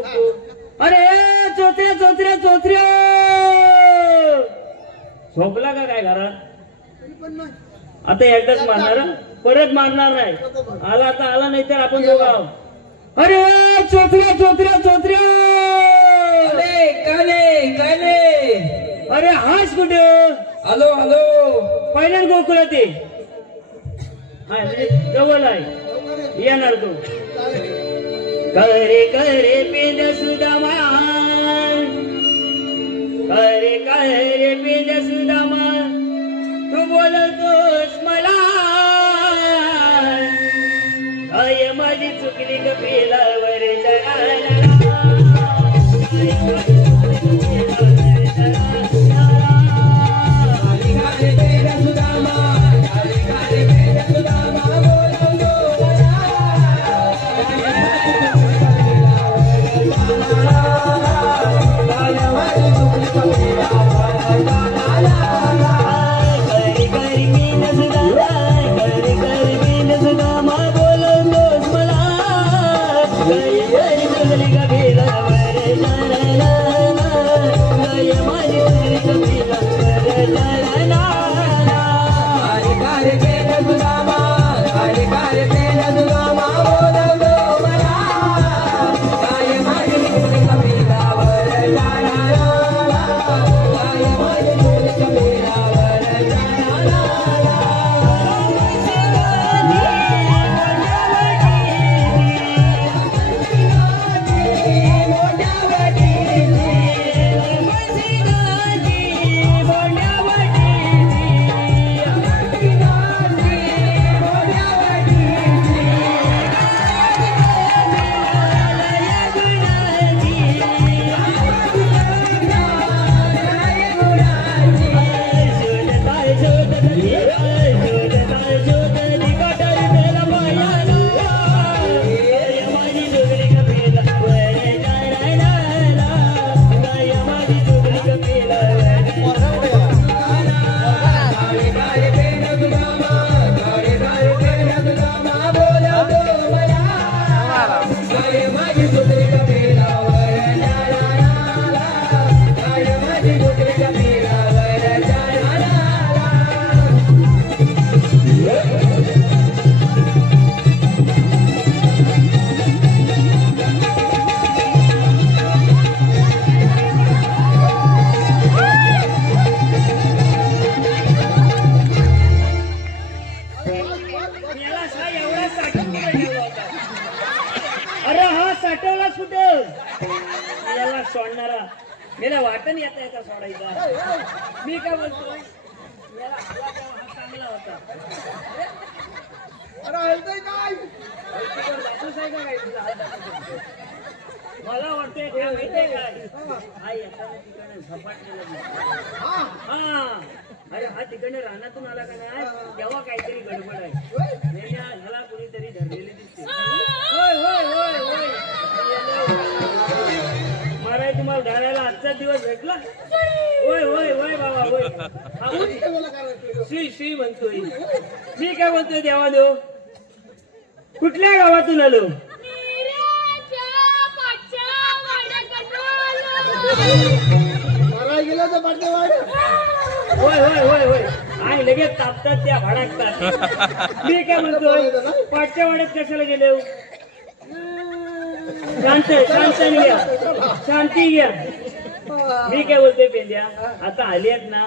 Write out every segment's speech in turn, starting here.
बघतो. अरे चोत्र्या चोत्र्या चोत्र्या झोपला का काय घरात? आता एकदाच मारणार, परत मारणार नाही. आला आता आला, नाही तर आपण दोघं आहोत. अरे चोत्र्या चोत्र्या चोत्र्या अरे हाच कुठे? हॅलो हॅलो पहिल्यांदा गोकुळात ये. हा म्हणजे जवळ आहे, येणार तू. करे करे पेंद सुदामा, करे करे पेंद सुदामा, तू बोलतोस मला काय माझी चुकली कपिलावर चढायला. सोडणारा मला वाटण येत आहे का सोडायचा? मी काय बोलतोय, चांगला होता. मला वाटतंय काय माहितीये काय, हा येताना तिकडे झपाटलेला. हा अरे हा तिकडे रानातून आला का नाही, तेव्हा काहीतरी गडबड आहे. ह्याला कुणीतरी धरलेली दिसते. होय होय होय होय महाराज, तुम्हाला धरायला आजचा दिवस भेटला. होय होय होय बाबा होय. श्री म्हणतोय मी. काय म्हणतोय देवादेव, कुठल्या गावातून आलो? होय होय होय होय आणि लगेच तापतात त्या भडकतात. मी काय म्हणतोय, पाठच्या वाड्यात कशाला गेले? शांत शांत घ्या, शांती घ्या. मी काय बोलतोय पेंद्या, आता आल्यात ना,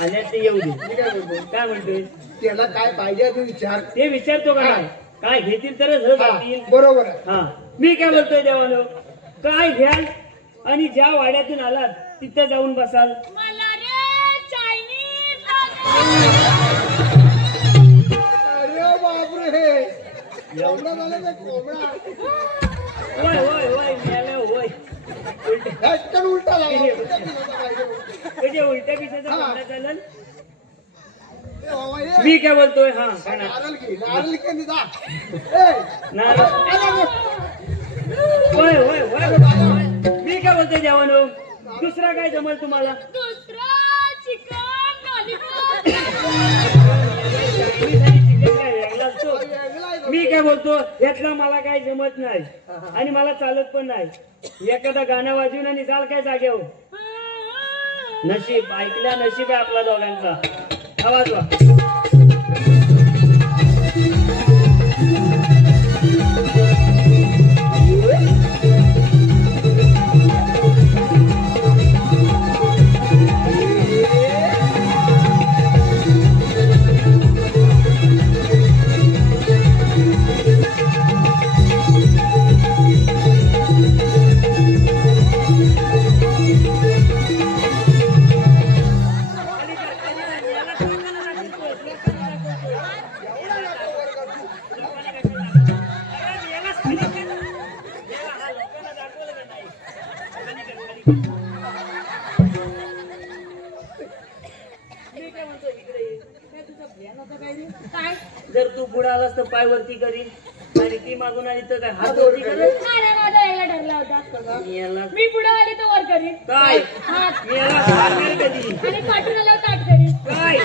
आल्यात ते येऊ दे. काय म्हणतोय, त्याला काय पाहिजे तू विचार. ते विचारतो का नाही, काय घेतील तरच जातील. बरोबर. हा मी काय बोलतोय देवानो, काय घ्याल आणि ज्या वाड्यातून आलात तिथं जाऊन बसाल. अरे बापरे, कोंबडा झाला का कोंबडा? होय होय होय मेलं होय. उलटा म्हणजे उलट्या पिसाचा कोंबडा चालेल. मी काय बोलतोय, हा होय होय होय. मी काय बोलतोय देवानो, दुसरा काय जमल तुम्हाला? मी काय काय बोलतो यातलं मला काही जमत नाही आणि मला चालत पण नाही. एखादा गाणं वाजवून आणि जाल काय जागेवर. नशीब ऐकल्या नशीब आहे आपला दोघांचा. आवाज वा. जर तू पुढे आलास तर पाय वरती करीन आणि ती मागून आली तर काय हात वरती करेल. ठरला होता मी पुढे आली तर वर करीन काय हात मी याला सांगणार कधी आणि पाठून आल्यावर ताट करीन काय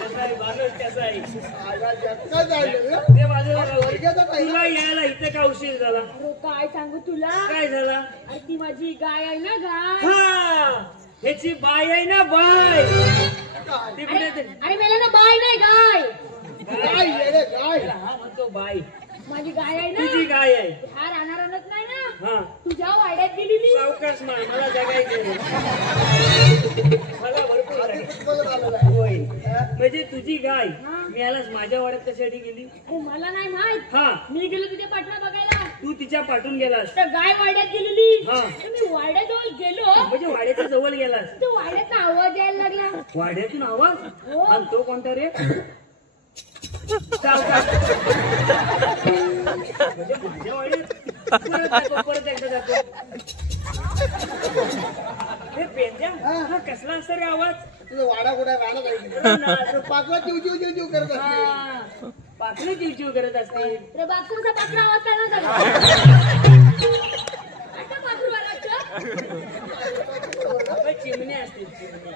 कसं आहे बाजू कसं आहे काय झालं रे? ते बाजूला राहू. वर्गाचा काय? तुला यायला इथे का उशीर झाला. अरे काय सांगू तुला काय झाला. अरे ती माझी गाय आहे ना गाय हा ह्याची बाय आहे ना बाय ती कुठे ते- अरे मेला ना बाय नाही गाय काय येडे काय हा म्हणतो बाय माझी गाय आहे तुझी ना गाय आहे. हा राहणार नाही ना हा तुझ्या वाड्यात गेलेली सावकाश मार मला जगायचं मला भरपूर जागा. बघत आलेला आहे. होय म्हणजे तुझी गाय हा. मी आलास माझ्या वाड्यात कशासाठी गेली. अरे मला नाही माहित हा मी गेलो तुझ्या पाठला बघायला तू तिच्या पाठून गेलास तर गाय वाड्यात गेलेली हा. तर मी वाड्याजवळ गेलो म्हणजे वाड्याच्या जवळ गेलास. तर वाड्याचा आवाज यायला लागला वाड्यातून आवाज हो. आणि तो कोणता रे. सावकाश. म्हणजे माझ्या वाड्यात परत एकदा जातो. हे पेंद्या हा कसला असतो रे आवाज. तुझं वाडा कुठे राहणार हा. पाचवा चिव चिव चिव चिव करत असते. हा. पाखरे चिवचिव करत असते. रे बाथरूमचा पाखरा आवाज काय ना झाला आता पाखरू आला अबे, चिमणी असते चिमणी.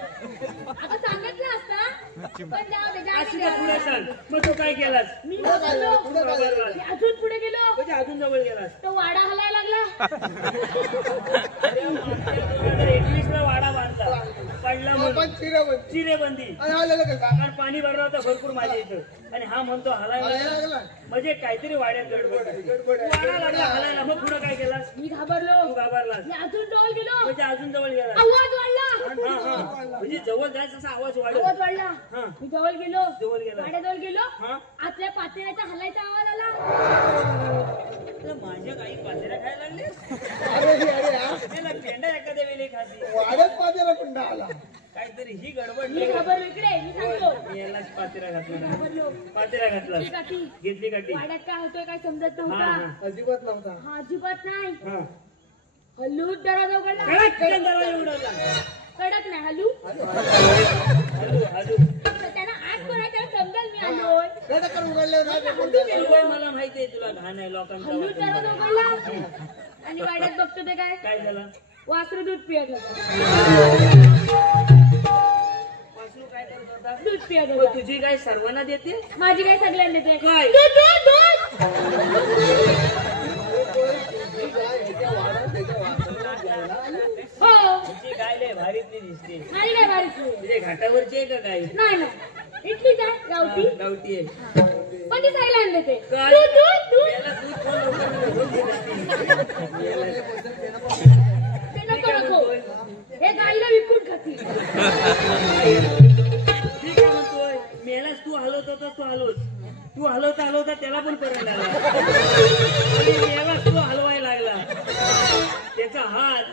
आता सांगितलं असता पण जाऊ दे अशी तर पुढे सांग. मग तो काय केलास. मी पुढे काय झालं? पुढे काय झालं? मी अजून पुढे गेलो म्हणजे अजून जवळ गेलास. तो वाडा हलायला लागला अरे, मागच्या 2021 ला वाडा बांधला पडला म्हणून आपण चिरवंती. चिरेबंदी. आणि आलेलं कसा? कारण पाणी भरलं होतं भरपूर माझ्या इथं आणि हा म्हणतो हलायला आलायला लागला. लागला. म्हणजे काहीतरी वाड्यात गडबड आहे. गडबड आहे. वाडा लागला हलायला. मग पुढे काय केलास. मी घाबरलो तू घाबरलास. मी अजून जवळ गेलो म्हणजे अजून जवळ गेलास. आवाज वाढला हा हा म्हणजे जवळ जायचं असा आवाज वाढत. आवाज वाढला हा. मी जवळ गेलो जवळ गेला. वाड्याजवळ गेलो हा आतल्या पातेल्याचा हलायचा आवाज आला तर माझ्या काही पातेऱ्या खायला लागले. अरे हा त्याला पेंडा एखाद्या वेळी खाते. वाड्यात पातेला कुंडा आला. काहीतरी ही गडबड मी घाबरलो इकडे मी सांगतो मी यालाच पातेरा घातला. घाबरलो पातेरा घातला. ती काठी घेतली काठी. वाड्यात काय होतोय काय समजत हा नव्हता हा अजिबात नव्हता. हा अजिबात नाही हा हलूच दरवाजा उघडला कडक दरवाजा उघडला. कडक नाही हलू हॅलो हॅलो त्यांना आत कोणा त्याला समजेल मी आलोय कडक करून उघडले ना ते कोण सवय मला माहिती आहे तुला घाण आहे लोकांचा हलूच वाटून दरवाजा बघायला. उघडला आणि वाड्यात बघतो ते काय काय झालं. वासरू दूध पियत होता वासरू काय करत होता. दूध पियत मग होता तुझी गाय सर्वांना देते. माझी काय सगळ्यांना देते काय? दूध दूध दूध तुझी गाय ह्याच्या वाड्यात त्याच्या वासराला द्यायला आली. हो तुझी गाय लय भारीतली दिसते. नाही काय बारीक तुझे घाटावरची आहे का गाय. नाही ना इथली काय गावठी गावठी आहे. पण ती साईला आणले ते काय? दूध दूध दूध याला दूध कोण लोकांना घालून देत असते. ते नको नको हे गाईला विकून खातील मी काय म्हणतोय मेलाच तू हलवत होतास. तू हलवत तू हलवता त्याला पण करंट आला आणि मेलाच तू हलवायला लागला. त्याचा हात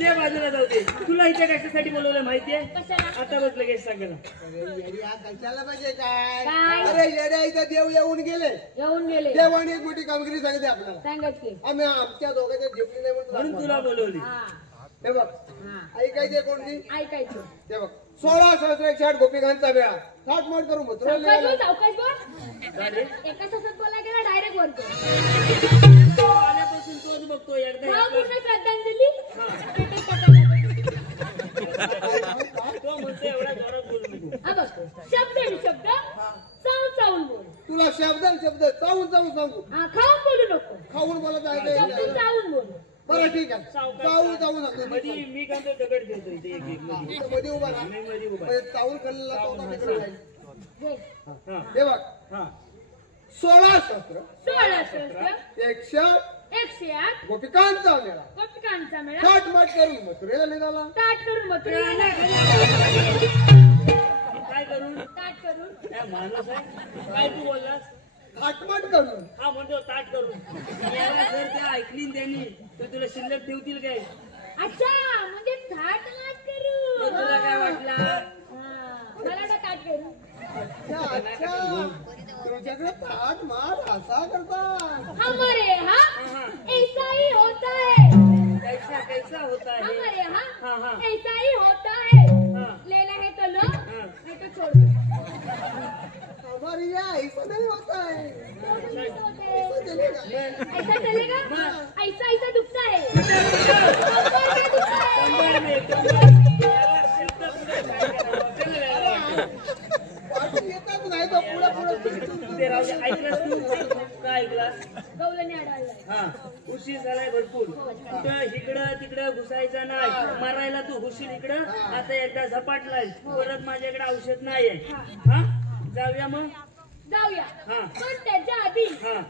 ते बाजूला जाऊ दे. तुला इथे कशासाठी बोलवलं माहितीये. कशाला आता बस लगेच सांगायला. अरे येडी हा कशाला पाहिजे काय काय? अरे येड्या इथं देव येऊन गेले. येऊन गेले देवाने एक मोठी कामगिरी सांगितली आपल्याला. सांगत की आम्ही आमच्या दोघांच्या झेपली नाही म्हणून तुला बोलवली. हा हे बघ हा ऐकायचे कोणती ऐकायचं हे बघ 16,160 गोपिकांचा वेळा 60 मोड करू मग तुला सावकाश नाही बोल सावकाश बोल का रे? एका तासात बोला गेला डायरेक्ट वरतो तो आल्यापासून तोच बघतो एकदा भाव एकदा. पूर्ण श्रद्धांजली तो म्हणतो एवढा जोरात बोलू नको. हा बघ शब्द जाऊन सांगू हा, खाऊन बोलू नको. खाऊन बोलत आहे समजून ते. जाऊन बोल. बरं ठीक आहे सावकाश. जाऊ जाऊ सांगतो मध्ये मी काय तो दगड देतो इथे एक एक मध्ये. इथं मध्ये उभा राहा मी मध्ये उभा म्हणजे चावून खाल्लेला तो आता तिकडे जाईल. घे. हा हे बघ हा 16 शस्त्र 16 शस्त्र 108 108 गोपिकांचा मेळा गोपिकांचा मेळा थाटमाट करून मथुरेला निघाला ताट करून मथुरेला काय करून ताट करून काय माणूस आहे काय तू बोललास थाटमाट करून हा म्हणतो ताट करून याला जर त्या ऐकली त्यांनी तर तुला शिल्लक ठेवतील काय अच्छा म्हणजे थाट माट करू. मग तुला काय वाटलं हा, मला वाटलं ताट करू. अच्छा अच्छा तुझ्याकडे थाट मार असा करता हमारे यहाँ हाँ। ऐसा ही होता है. कैसा कैसा होता है हमारे हाँ, यहाँ हाँ। ऐसा ही होता है. हाँ। लेना है तो लो हाँ। नहीं तो छोड़ दो. हमारे यहाँ ऐसा नहीं होता है ऐसा चलेगा ऐसा चलेगा हाँ। ऐसा ऐसा दुखता है. कंबर में दुखता है. कंबर में कंबर याला शब्द पुढे काय करावं? चल रे याला. वाटून येतच नाही तो पुढे पुढे ते राहू दे. ऐकलंस तू काय ऐकलास गवलने अडवलाय. हा उशीर झालाय भरपूर कुठं इकडं तिकडं घुसायचं नाही मारायला तू घुशील इकडं आता एकदा झपाटलाय परत माझ्याकडे औषध नाहीये हा जाऊया मग जाऊया. हा. पण त्याच्या आधी हा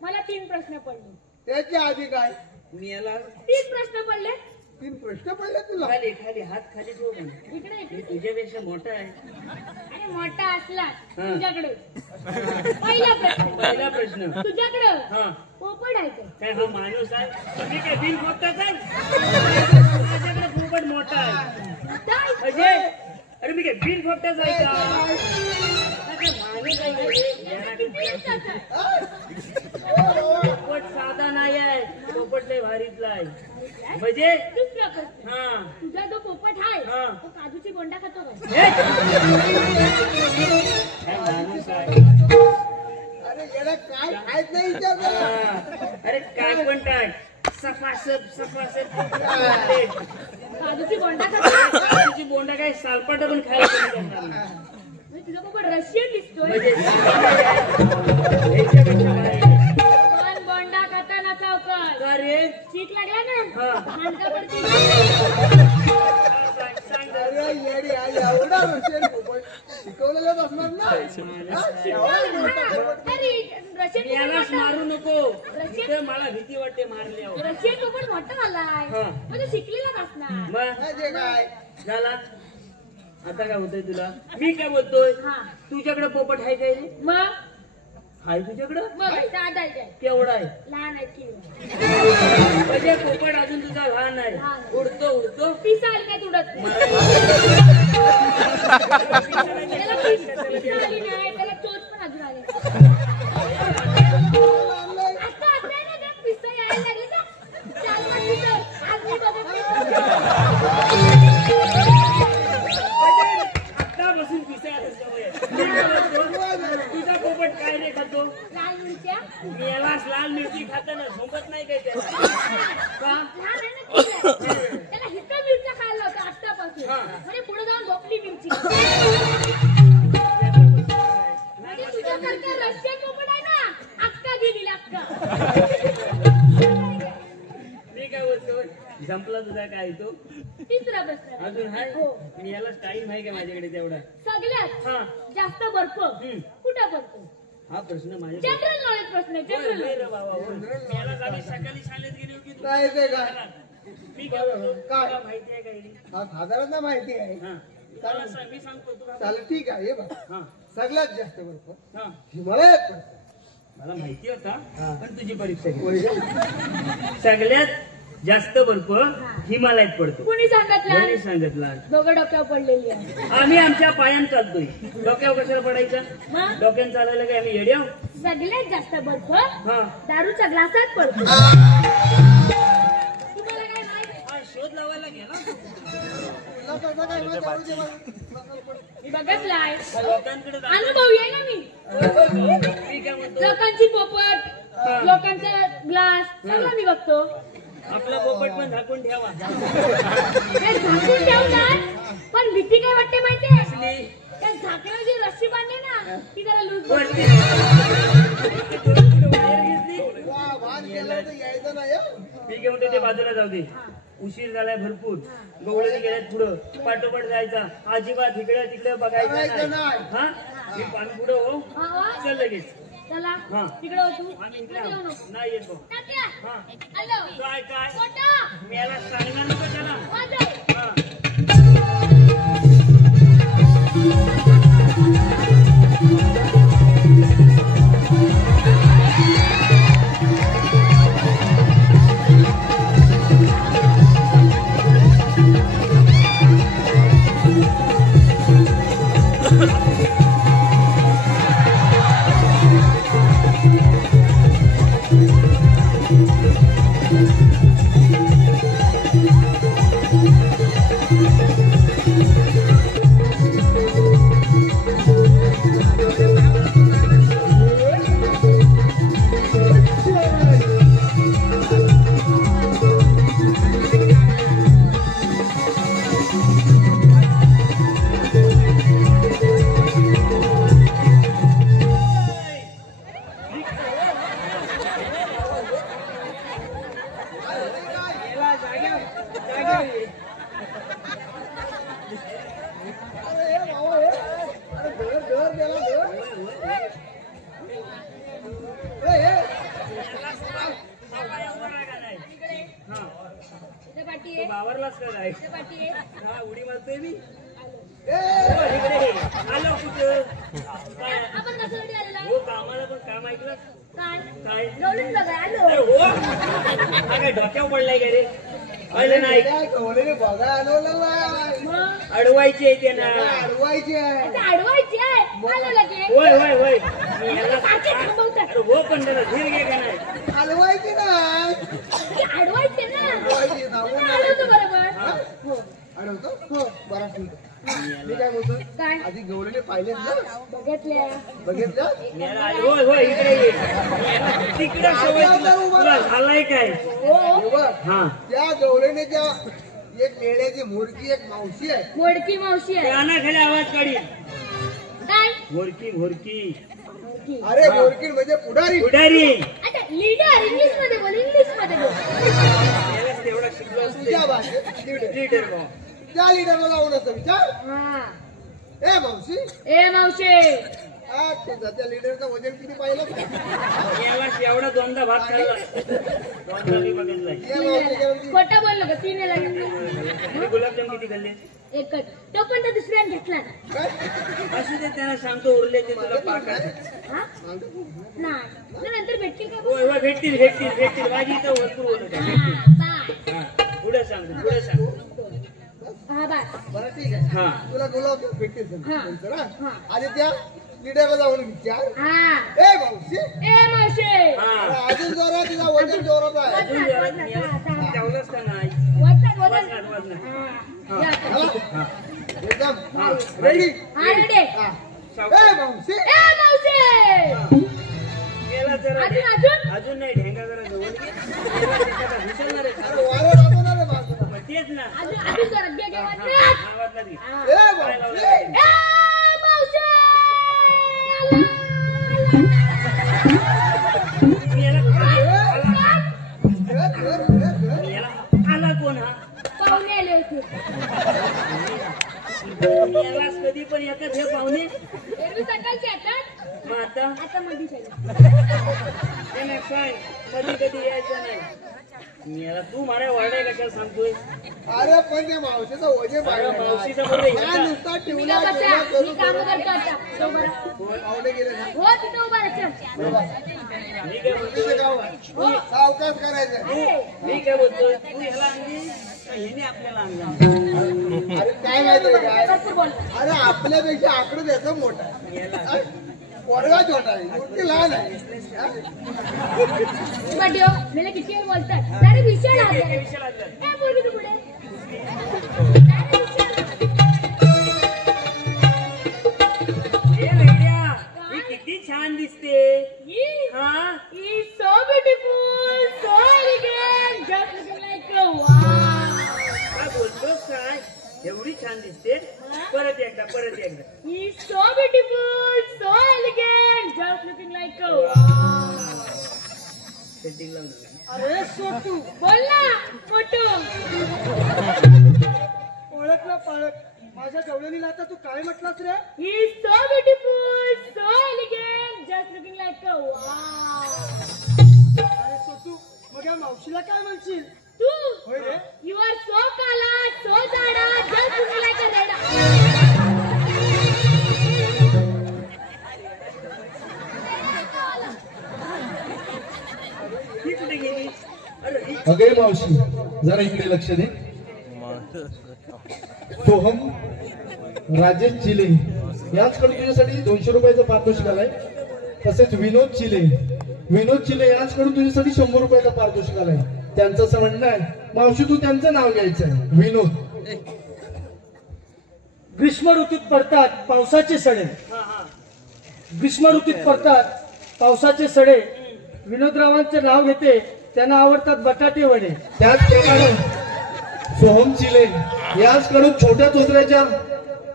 मला 3 प्रश्न पडले. त्याच्या आधी काय मी याला 3 प्रश्न पडले. 3 प्रश्न पडले तुला खाली खाली हात खाली ठेव म्हणे. इकडे मी इकडे. तुझ्यापेक्षा मोठा आहे आणि मोठा असला हा. तुझ्याकडे. पहिला प्रश्न पहिला प्रश्न तुझ्याकडं हा पोपट आहे का? काय हा माणूस आहे मी काय बिन मोठाच आहे माझ्याकडे खूपच मोठा आहे काय? म्हणजे अरे मी काय बिन फोपटाच आहे का काय माणूस आहे का? याला किती काय इंचाचा आहे? पोपट साधा नाही आहे पोपट लय भारीतला आहे म्हणजे दुसरा प्रश्न हा तुझा जो पोपट आहे हा. तो काजूची बोंडा खातो का? हे? काय माणूस आहे अरे येडा काय खायच नाही विचारलं हा. अरे काय पण टाक सफासफ काजूची बोंडा खातो. तुझी बोंडा काय सालपाटा पण खायला कमी करणार नाही. म्हणजे तुझा पोपट रशियन दिसतोय. म्हणजे याच्यापेक्षा भारी. पण बोंडा खाताना चौकट का रे चीक लागला ना हा. हाणका पडते. सांग अरे येडी आई एवढा रशियन पोपट शिकवलेलंच असणार ना हा, एवढा मोठा पोपट. अरे रशियन यालाच पोपट मारू मोठा. नको इथं मला भीती वाटते मारल्यावर रशियन पोपट मोठा झालाय हा. म्हणजे शिकलेलाच असणार. मग म्हणजे काय झाला आता काय होतंय तुला मी काय बोलतोय हा तुझ्याकडे पोपट आहे काय रे मग हाय तुझ्याकडं मग साधा आहे. केवढा आहे लहान आहे की म्हणजे पोपट अजून तुझा लहान आहे लहान. उडतो उडतो पिसाल काय तुडत नाही. त्याला पिसा आली नाही त्याला चोच पण अजून आली नाही. आता आता आहे ना त्यात पिसा यायला लागले ना 4-5 पिसं. आज मी बघत आता बसून पिसायला सवय आहे. मी काय म्हणतो, तुझा पोपट काय रे खातो लाल मिरच्या यालाच लाल मिरची खाताना झोपत नाही काय त्याला का लहान आहे ना ती. त्याला हिरव्या मिरच्या खायला होतं आत्तापासून. हा. म्हणजे पुढे जाऊन झोपली मिरची. म्हणजे तुझ्यासारखा रशियन पोपट आहे ना अक्का गेली अक्का. मी काय बोलतो संपला तुझा काय तो तिसरा प्रश्न अजून हाय हो. मी याला टाइम आहे का माझ्याकडे तेवढा सगळ्यात हा जास्त बर्फ हम्म. कुठं पडतो? हा प्रश्न माझ्या जनरल नॉलेज प्रश्न आहे, जनरल होय रे नॉलेज. बाबा होय. मी याला आधी सकाळी शाळेत गेली होती तू काय ते काय मी काय बोलतो काय? तुला माहिती आहे काही हा साधारण माहिती आहे हा मला सांग, मी सांगतो तुला चालेल ठीक आहे हे बघ हा सगळ्यात जास्त बर्फ हा हिमालयात पडतो मला माहिती होता हा. पण तुझी परीक्षा घे. वैजन. सगळ्यात जास्त बर्फ हिमालयात पडतो कुणी सांगितलं? यांनी सांगितलं दोघं डोक्यावर पडलेली आहे. आम्ही आमच्या पायान चालतोय डोक्यावर कशाला पडायचं मग डोक्यानं चालायला काय आम्ही येड्याव सगळ्यात जास्त बर्फ हा दारूच्या ग्लासात पडतो. तुम्हाला काय माहिती? हा शोध लावायला गेला तुला कसं काय माहिती दारूच्या बाजूला पडतो? मी बघितलाय, लोकांकडे जा- अनुभवी आहे ना मी. मी काय म्हणतो लोकांची पोपट, लोकांचा ग्लास सगळं मी बघतो. आपला पोपट पण झाकून ठेवा ते झाकून ठेवतात पण भीती काय वाटते माहितीये? असली त्या झाकणाची रस्सी बांधली ना ती जरा लूज वरती ठीक आहे म्हणते ते बाजूला जाऊ दे. उशीर झालाय भरपूर. गवळणी गेल्यात पुढं पाठोपाठ जायचा. अजिबात इकडे तिकडे बघायचं नाही. हा आम्ही पुढं हो. चल लगेच. चला हा. तिकडे होतो आम्ही इकडे आहोत. नाही येतो. तात्या हा हॅलो काय काय मोठा मी याला सांगणार नको त्याला. वाजव हा इथे पाठी आहे बावरलाच का काय. इथे पाठी आहे हा उडी मारतोय मी. ए, हो, इकडे आलो कुठं काय आपण कसं रेडी आलेला हो कामाला पण काम ऐकलं काय काय गवळण बघा आलो अरे हो हा काय डोक्यावर पडलाय का रे. कळलं नाही काय गवळणी बघा आणवलेला आहे. मग अडवायची आहे त्यांना. अडवायची आहे. आता अडवायची आहे आलो लगे होय होय होय मी याला सारखे थांबवतात अरे हो पण त्याला धीर घे का नाही. हलवायची नाही. ते अडवायचे ना हलवायची सांगून आलो तो बरोबर हा? हो. अडवतो? हो. बरं ठीक आहे. मी काय बोलतो काय आधी गवळणी पाहिले ना बघितल्या बघितलं याला होय होय इकडे ये. याला तिकडे सवय तुला झालाय काय. हो हे बघ, हा त्या गवळणीच्या एक मेळ्याची मोरकी एक मावशी आहे. मोडकी मावशी आहे कानाखाली आवाज काढी. काय मोरकी मोरकी मोडकी. अरे मोरकी म्हणजे पुढारी. उडारी. आता लीडर इंग्लिश मध्ये बोल इंग्लिश मध्ये बोल याला तेवढा शिकलो तुझ्या भाषेत लीडर. लीडर भाऊ. त्या लीडरला जाऊन असं विचार हा ए मावशी ए मावशी तुझा त्या लीडरचं वजन किती पाहिलं का? याला एवढा दोनदा भाग खाल्ला. दोनदा मी बघितलाय. ए मावशी काय म्हणते? खोटं बोललो का तीन वेळा आणि गुलाबजाम किती खाल्ले. एकच तो पण तर दुसऱ्याने घेतला ना काय? असू दे त्याला सांगतो उरले ते तुला पाकात. हा नाही तर नंतर भेटतील का होय होय भेटतील भेटतील भेटतील. माझी इथं भरपूर बोलत आहे. बाय हा पुढे सांगतो पुढे सांगतो. हा बाय बरं ठीक आहे हा तुला गुलाब भेटतील हा. नंतर, हा? हा. आधी त्या लीडरला जाऊन विचार हा ए मावशी ए मावशी हा अरे अजून जोरात तिचा वजन जोरात आहे. अजून जरा मी याला ठेवलंच का नाही. वचन वाजणार वाजणार. हा या आता. हा? हा एकदम रेडी हा रेडी हा. सावकाश. ए मावशी ए मावशी गेला जरा अजून अजून नाही ढेंगा जरा जवळ घे. गेला त्याच्यात घुसवणार आहे अरे का? वारे राहतो रे बाजूला. मग तेच ना. अजून जरा घे हा, घे हा, हा, वाजला ती. हा. ए पाय मावशी लावला ती. ए मावशी मी याला आला. घर, घर, घर, घर. मी याला आला कोण हा. पाहुणे आले होते मी यालाच कधी पण येतात हे पाहुणे. एरवी सकाळचे येतात मग आता आता मध्ये ते नाही काय कधी कधी यायचं नाही. मी याला तू मला वाढाय कशाला सांगतोय. अरे पण त्या मावशीचं वजन अरे पाहिलं ना. मावशीचं बरोबर हा, आहे. नुसता मी ठेवला का ठेवला बसा करून मी काम करतो आता तो बरा पाहुणे गेले ना. हो तिथं उभा राहा चल मी काय तुझं बोलतोय गाव आहे. सावकाश करायचं मी काय बोलतोय तू ह्याला आणली का ह्याने आपल्याला आणला. अरे काय माहितीये काय कसं बोल अरे आपल्यापेक्षा आकडं त्याचं मोठा आहे. याला हा? पोरगा छोटा आहे मूर्ती लहान आहे हा? बडियो मला किती वेळ बोलतात अरे विषय एका लागला विषयाला आणलं. काय बोलू तू पुढे अरे विषय ए रेड्या, ही किती छान दिसते. हा He's so beautiful, so elegant, just looking like a wow. काय बोलतोस काय. एवढी छान दिसते. परत एकदा He's so beautiful, so elegant, just looking like a wow. Setting लावणार. अरे सोटू बोल ना मोठू. ओळखला पाळक माझ्या गवळणीला आता तू काय म्हटलास रे? He is so beautiful, so elegant, just looking like a wow. अरे सोटू मग या मावशीला काय म्हणशील? तू होय रे You are so काला, so जाडा, just looking like a रेडा. ही कुठे गेली? अरे ही अगे मावशी जरा इकडे लक्ष दे. सोहम राजेश चिले याचकडे तुझ्यासाठी 200 रुपयाचा पारितोषिक आलाय. तसेच विनोद चिले याचकडून तुझ्यासाठी 100 रुपयाचा पारितोषिक आलाय. त्यांचं असं म्हणणं आहे मावशी तू त्यांचं नाव घ्यायचंय. विनोद. ग्रीष्म ऋतूत पडतात पावसाचे सडे. ग्रीष्म ऋतूत पडतात पावसाचे सडे. विनोदरावांचे नाव घेते त्यांना आवडतात बटाटे वडे. त्याचप्रमाणे सोहम चिले याचकडून छोट्या चोचऱ्याच्या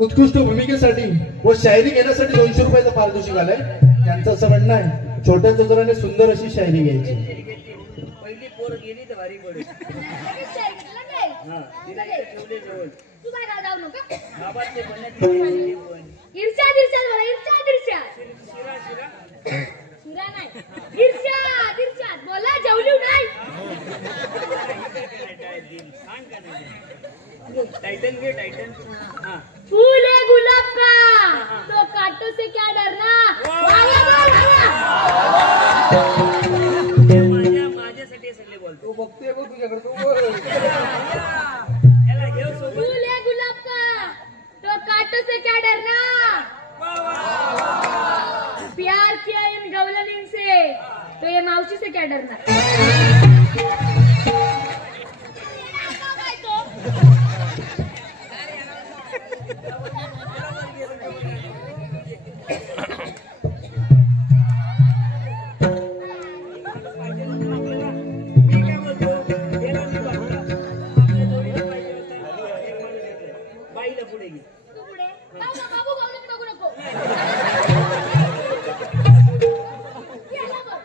उत्कृष्ट भूमिकेसाठी व शायरी घेण्यासाठी 200 रुपयाचा पारितोषिक आलाय. त्यांचं असं म्हणणं आहे छोट्या चोचऱ्याने सुंदर अशी शायरी घ्यायची. पहिली पोर गेली तर भारी पडेल. हा तिला इथे ठेवले जवळ. तू काय जाऊ नका. गावातले बनत नाही पण. इर्षाद इर्षाद मला इर्षाद इर्षाद. शिरा शिरा शिरा नाही इर्षाद इर्षाद बोला जेवली नाही. टाइटन घे टाइटन. हा फूल है गुलाब का तो कांटों से क्या डरना. वाला वाला माझ्यासाठी सगळे बोलतो. तो बघतोय बघ तुझ्याकडे तो बोल. याला घेऊ सोबत. फूल है गुलाब का तो कांटों से क्या डरना. प्यार किया इन गवलनीन से तो ये मावशी से क्या डरना. मी काय बोलतो याला मी वाटलं आपल्या जोडीला पाहिजे होता. एक माणूस येतोय. बाईला पुढे घे. तू पुढे बाबू गवलनी बघू नको. याला बघ.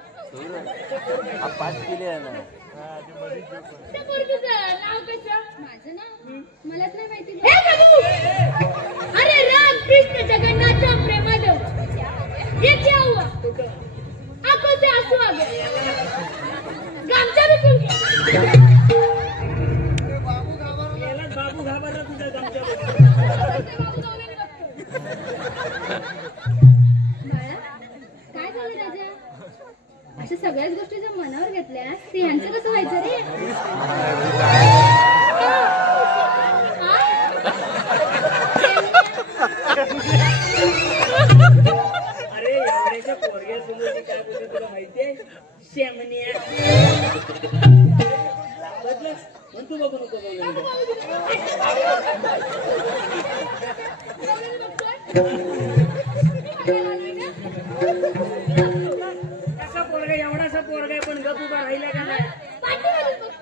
त्या पोरगीचं नाव कसं. माझं नाव मलाच नाही माहिती. हे प्रभू अरे राम कृष्ण जगन्नाथ प्रेमादेव ये क्या हुआ. आंखों से आंसू आ गए. गामचा भी खुल गया. याला बाबू घाबरला तुझ्या गामच्या बाबू गवलनी बघतो. बाळा काय झालं राजा. अशा सगळ्याच गोष्टी जर मनावर घेतल्या ते यांचं कसं व्हायचं रे. अरे एवढ्याच्या पोरग्यासमोर ती काय बोलते तुला माहितीये. शेमण्या बदलस म्हण तू बघू नको कसा पोरगा एवढासा पोरगा आहे पण गप उभा राहिला का नाही.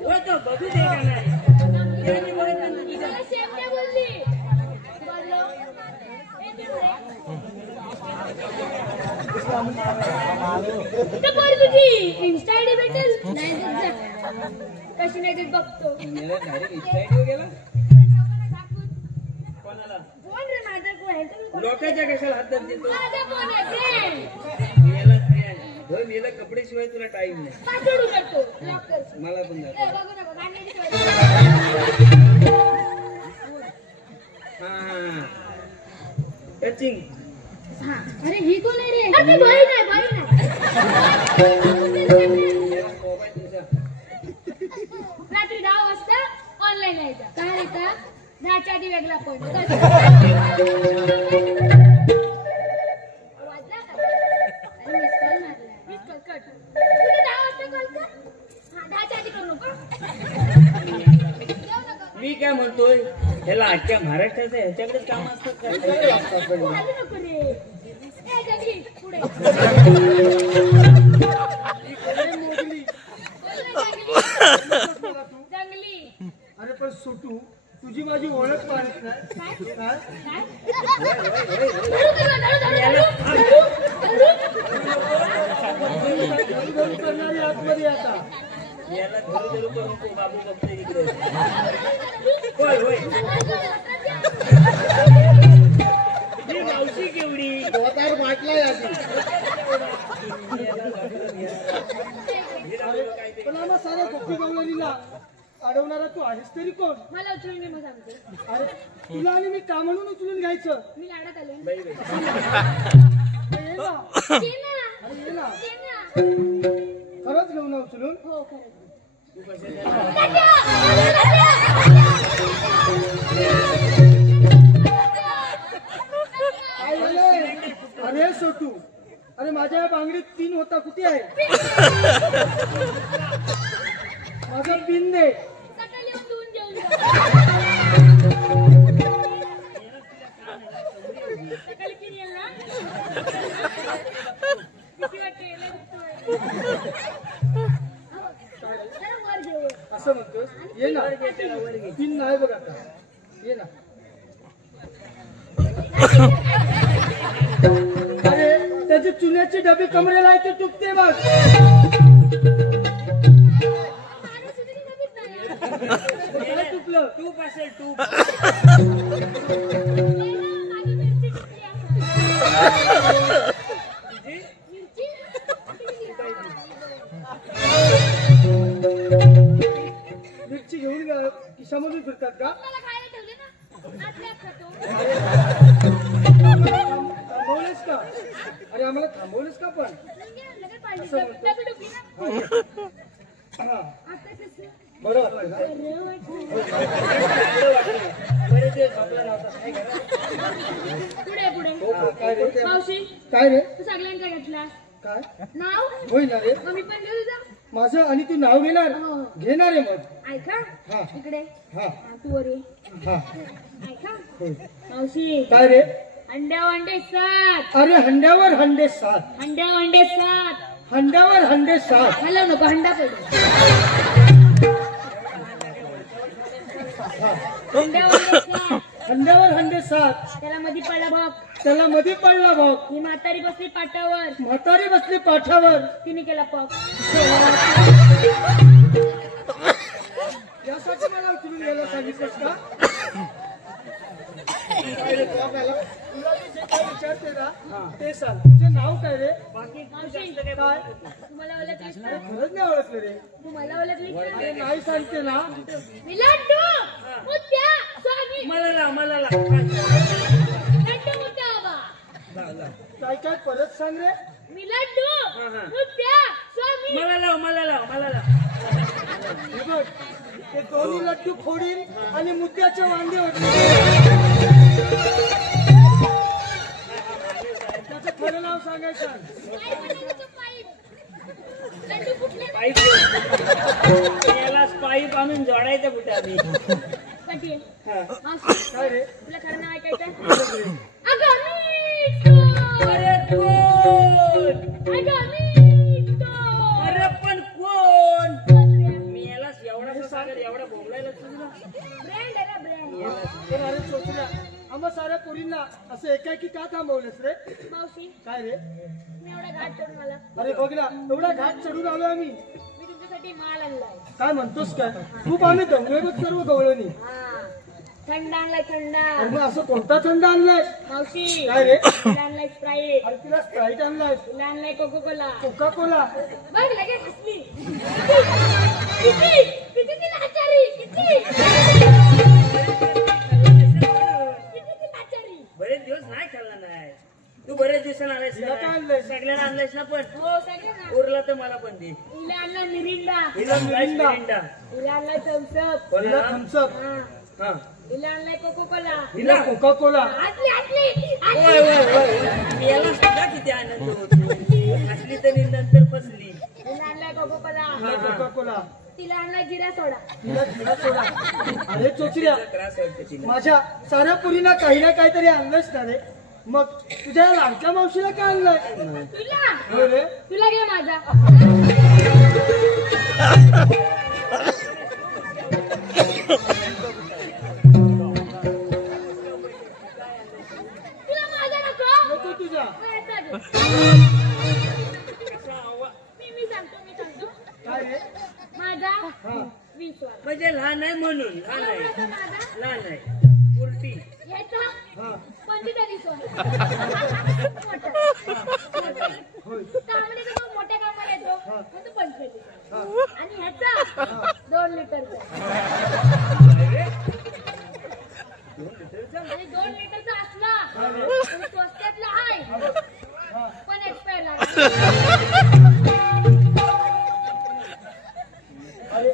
हो तो बघू दे का नाही. त्यांनी बघितलं ना तुझ्या. शेमण्या बोलली. बोललो. तर पोरी तुझी इन्स्टा आयडी भेटेल. नाही देत जा. कशी नाही देत बघतो. मेरा डायरेक्ट इन्स्टा गेला. कोणाला फोन रे माझा कोण आहे तर लोकांच्या कशाला हातात देतो. माझा फोन आहे मेला कपडे शिवाय तुला टाइम नाही. पाठवू करतो लॉक कर. मला पण ए, दाखव. बघू नको गाण्याची हा टचिंग. हा अरे ही कोण आहे रे. अरे ती बहीण आहे बहीण आहे. मोबाईल तुझा. रात्री 10 वाजता ऑनलाईन यायचा. काय येता 10च्या आधी वेगळा पॉईंट. वाजला का. अरे मिस कॉल मारला. Miss call cut. तुम्ही 10 वाजता कॉल कर. हा 10च्या आधी करू नको. मी काय म्हणतोय ह्याला अख्ख्या महाराष्ट्राचं ह्याच्याकडेच काम असतात का. तू आली नको रे. ए जंगली पुढे. जंगली. अरे पण सोटू तुझी माझी ओळख पाहत नाही. काय काय धरू धरू धरू धरू धरू धरू. धरू करणारी आतमध्ये आता याला धरू धरू करून तो बाबू बघतोय इकडे. होय होय ही मावशी केवढी दोतार वाटलाय आधी. पण आम्हा साऱ्या गोपी गवळणीला अडवणारा तू आहेस तरी कोण? मला उचलून दे मग सांगते. अरे तुला आणि मी का म्हणून उचलून घ्यायचं? मी लाडात आले. बाई बाई ये ना. दे ना. अरे ये ना. दे ना. खरंच घेऊ ना उचलून? हो खरंच. तू कसे काय झालंय? अरे सोटू, अरे माझ्या बांगडीत पिन होता, कुठे आहे? माझा पिन दे. सकाळी येऊन धुवून घेऊन जा. सकाळी पिन येईल ना? किती वाटतं यायला दुखतोय. जरा वर घे वर. असं म्हणतोस? ये ना. पिन नाही बघ आता. ये ना. अरे त्याची चुन्याची डबी कमरेला आहे ती टुकते बघ. माझ्या सुधीने कधीच नाही. काय टुकलं? तूप असेल तूप माझी मिरची टिकली आहे. मिरची? मिरची घेऊन खिशामधून फिरतात का? मला खायला ठेवले ना. आतल्या आत खातो. थांबवलेस का? अरे आम्हाला थांबवलेस का पण? लगेच पाहिजे. डबी डुबली ना. हा. आता कसं? बरं वाटलं ना? बरं वाटलं. बरेच दिवस झोपला नव्हता काय करा पुढे पुढे. काय रे? मावशी काय रे? तू सगळ्यांचा घेतला काय? नाव होय ना रे? मग मी पण घेऊ तुझा. माझं आणि तू नाव घेणार? हो. घेणार आहे मग. ऐका हा. इकडे हा. हा, तू वर ये. हा. ऐका होय. मावशी काय रे? अंड्या अंडे 7. अरे हंड्यावर हंडे 7. अंड्या अंडे 7. हंड्यावर हंडे 7. हॅलो नको हंडा पडे. अंड्या अंडे 7. हंड्यावर हंडे 7. त्याला मधी पडला भाग. त्याला मध्ये पडला भाऊ. ही म्हातारी बसली पाटावर. म्हातारी बसली पाठावर. तिने केला पग. यासाठी मला उचलून घ्यायला सांगितलंस का? काय रे तुला तुला मी जे काय विचारते ना ते सांग. तुझे नाव काय रे? बाकी मावशी काय? तुम्हाला ओळखलीस ना? खरंच नाही ओळखलं रे. तू मला ओळखलीस अरे ना? नाही सांगते ना. मी लड्डू मुद्द्या स्वामी. मला लाव लड्डू मुद्द्या बाबा. काय काय परत सांग रे. मी लड्डू हा. मुद्द्या स्वामी. मला लाव मला लाव मला लाव हे बघ ते दोन्ही लड्डू फोडील आणि मुद्द्याचे वांदे होते. त्याचं खरं नाव सांगायचं. काय म्हणायचं पाईप? लड्डू कुठले? पाईप याला पाईप आणून जोडायचं कुठे आम्ही पाटील. हा. मावशी काय रे? तुला खरं नाव ऐकायचं? अगं मी अरे कोण अगं मी अरे पण कोण ब्रँड मी याला एवढा सागर एवढा बोंबलायला तुझला आहे ना ब्रँड. तर अरे चोचऱ्या आम्हा साऱ्या पोरींना असं एकाएकी का थांबवलेस रे? मावशी काय रे? मी एवढा घाट करून मला. अरे बघ ना एवढा घाट चढून आलो आम्ही. मी तुमच्यासाठी माल आणलाय. काय म्हणतोस काय? खूप आम्ही दमलोय बघ सर्व गवळणी. हा थंड आणलाय थंड. अरे मग असं कोणता थंड आणलाय? मावशी काय रे? तिला आणलाय स्प्राईट. अरे तिला स्प्राईट आणलाय. तिला आणलाय कोको कोला. Coca Cola. बघ लगेच हसली. किती किती ती लाचारी किती ती लाचारी. बरेच दिवस नाही खाल्ला नाही तू बरेच दिवसांना आलायस तिला काय ना आणलंयस? सगळ्यांना आणलायस ना पण हो सगळे ना. उरला तर मला पण दे तिला आणलाय मिरिंडा. हिला मिरिंडा. मिरिंडा. तिला आणलाय थम्सअप. तिला कोणाला? थम्सअप. हा हा तिला आणलाय कोको कोला. तिला कोका कोला. हसली हसली होय होय होय याला सुद्धा किती आनंद होतो हसली तरी नंतर फसली तिला आणलाय कोको कोला. तिला कोका कोला. तिला आणलाय जिरा सोडा. तिला जिरा सोडा. अरे चोचऱ्या त्रास वाटतो तिला माझ्या साऱ्या पुरीला काही ना काहीतरी आणलंच ना रे. मग तुझ्या लाडक्या मावशीला काय आणलंय? तुला होय रे. तुला घे माझा. तुला माझा नको. नको तुझ्या. मग याचा घे. हा 20 वाला. म्हणजे लहान आहे म्हणून लहान आहे एवढा माझा लहान आहे पुरती ह्याचा हा 45 वाला. मोठा. होय त्यामध्ये तो मोठ्या कामाला येतो हा. मग तो 45. हा आणि ह्याचा 2 लिटरचा. आणि 2 लिटरचा असला तर स्वस्तातला आहे पण एक्सपायर लागला. अरे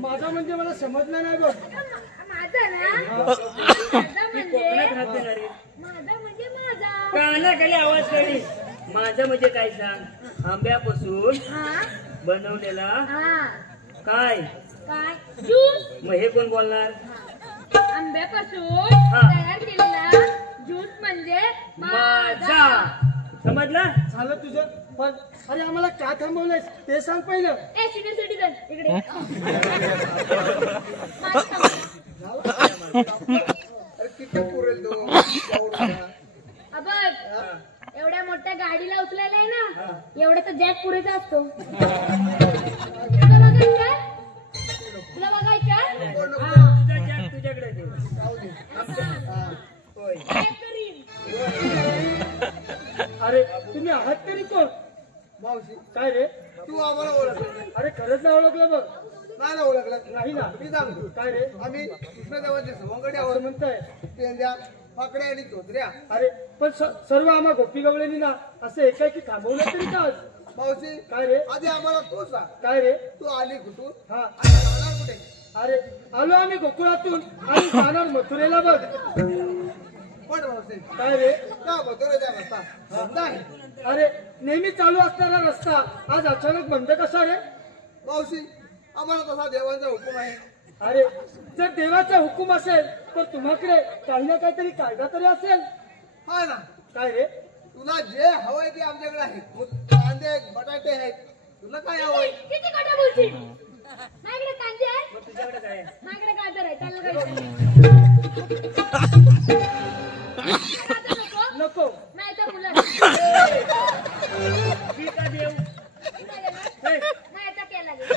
माझा म्हणजे मला समजलं नाही बघ. माझा ना माझा ती म्हणजे कोकणात राहते ना रे माझा म्हणजे माझा. कानाखाली आवाज काढी माझं म्हणजे काय सांग आंब्यापासून हा बनवलेला हा काय काय ज्यूस. मग हे कोण बोलणार आंब्यापासून हा. तयार केलेला ज्यूस म्हणजे माझा समजलं झालं तुझं पण अरे आम्हाला का थांबवलंयस ते सांग पहिलं. ए सिनियर सिटीजन इकडे अरे किती पुरेल तो बघ एवढ्या मोठ्या गाडीला उचलायला आहे ना एवढा तर जॅक पुरेसा असतो. तुला बघायचं तुला बघायचं तुझा जॅक तुझ्याकडे दे. होय अरे तुम्ही आहात तरी कोण मावशी काय रे तू आम्हाला ओळखलं अरे खरंच नाही ओळखलं बघ. नाही ना ओळखलं नाही ना मी सांगतो काय रे आम्ही कृष्णदेवाचे सवंगडी असं आहोत म्हणताय. पेंद्या पाकड्या आणि धोत्र्या. अरे पण सर्व आम्हा गोपी गवळ्यांनी ना असं एकाएकी थांबवलं तरी का मावशी काय रे आधी आम्हाला तू सांग काय रे तू आली कुठून हा आणि राहणार कुठे. अरे आलो आम्ही गोकुळातून आणि जाणार मथुरेला बघ. पण मावशी काय रे त्या बतोऱ्याच्या रस्ता बंद आहे. अरे नेहमी चालू असणारा रस्ता आज अचानक बंद कसा रे. मावशी आम्हाला तसा देवांचा हुकूम आहे. अरे जर देवाचा हुकूम असेल तर तुम्हाकडे काही ना काहीतरी कायदा तरी असेल. हा ना काय रे तुला जे हवंय ते आमच्याकडे आहे. कांदे आहेत बटाटे आहेत तुला काय हवंय. किती खोटं बोलशील. माझ्याकडे कांदे आहे मग तुझ्याकडे काय आहे? माझ्याकडे गाजर आहे त्याला काय नको नको माझ्या मुलं मी का देऊ हे, माझ्या केला गेला.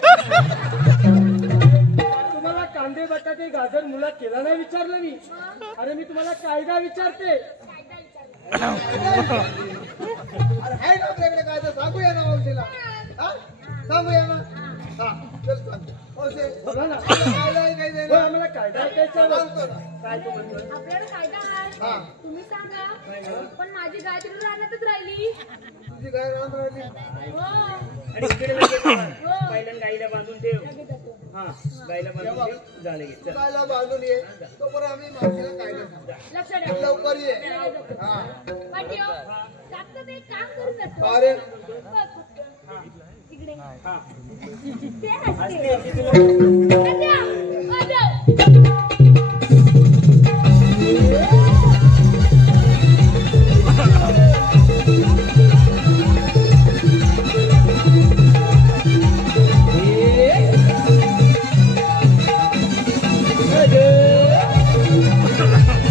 तुम्हाला कांदे बटाटे गाजर मुला केला नाही विचारलं मी. अरे मी तुम्हाला कायदा विचारते. अरे आहे ना आपल्याकडे काय तर सांगूया ना मावशीला. हा सांगूया ना. हा चल सांग मावशी बोला ना काय आहे, काय नाही हो, ना. आम्हाला कायदा ऐकायचा आहे. सांगतो ना. काय तू म्हणतोय आपल्याकडे कायदा हा. आहे तुम्ही सांगा. पण माझी गाय तिकडे राहण्यातच राहिली. तुझी काय राहत राहिली. हो आणि इकडे लगेच पहिल्यांदा गाईला बांधून ठेव लगेच जातो. हा गाईला बांधून ठेव झालं घे चल. गायला बांधून ये तोपर्यंत आम्ही मावशीला काय नाही सांगू. लक्ष द्या लवकर ये. हा पाटील जास्त ते काम करून जातो. अरे तिकडे हा ते असते. असते, असते तुला. तात्या,